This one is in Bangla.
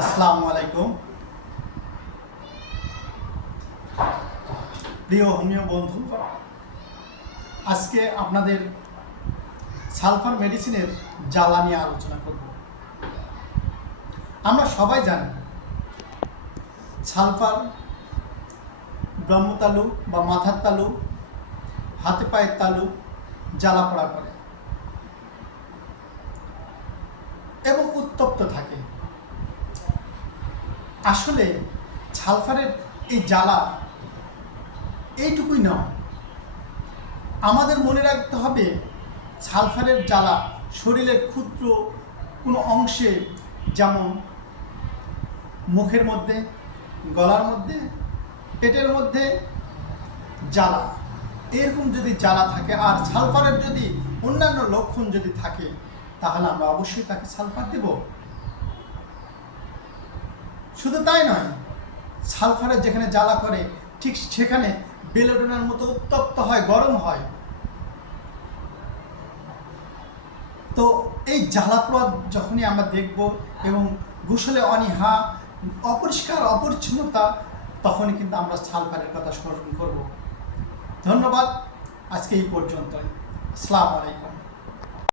আসসালামু আলাইকুম। প্রিয় হোমিও বন্ধু, আজকে আপনাদের সালফার মেডিসিনের জ্বালা নিয়ে আলোচনা করব। আমরা সবাই জানি সালফার ব্রহ্মতালু বা মাথার তালু, হাতে পায়ের তালু জ্বালা পোড়া করে এবং উত্তপ্ত থাকে। আসলে সালফারের এই জ্বালা এইটুকুই নয়, আমাদের মনে রাখতে হবে সালফারের জ্বালা শরীরের ক্ষুদ্র কোনো অংশে, যেমন মুখের মধ্যে, গলার মধ্যে, পেটের মধ্যে জ্বালা, এরকম যদি জ্বালা থাকে আর সালফারের যদি অন্যান্য লক্ষণ যদি থাকে, তাহলে আমরা অবশ্যই তাকে সালফার দেব। শুধু তাই নয়, সালফারের যেখানে জ্বালা করে ঠিক সেখানে বেলোডোনার মতো উত্তপ্ত হয়, গরম হয়। তো এই জ্বালা পোড়া যখনই আমরা দেখব এবং গোসলে অনীহা, অপরিষ্কার অপরিচ্ছন্নতা, তখনই কিন্তু আমরা সালফারের কথা স্মরণ করব। ধন্যবাদ, আজকে এই পর্যন্তই। আসসালামু আলাইকুম।